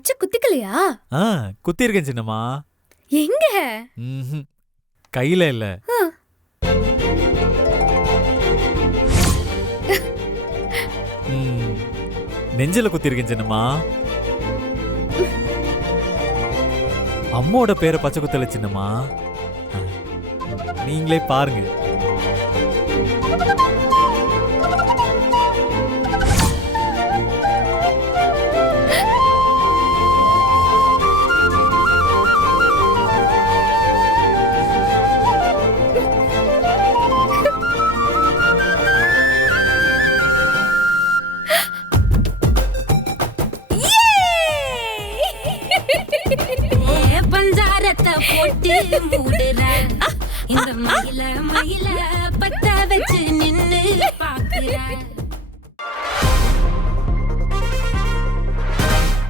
பச்சை குத்திக்கலையா? ஆ குத்திருக்கேன் சின்னம்மா. எங்க? ம்ஹும். கையில இல்ல. ம், நெஞ்சில குத்திருக்கேன் சின்னம்மா. அம்மோட பேரை பச்சை குத்தல சின்னம்மா. நீங்களே பாருங்க. பஞ்சாரத்தை போட்டு மூடுற. இந்த மயில மயில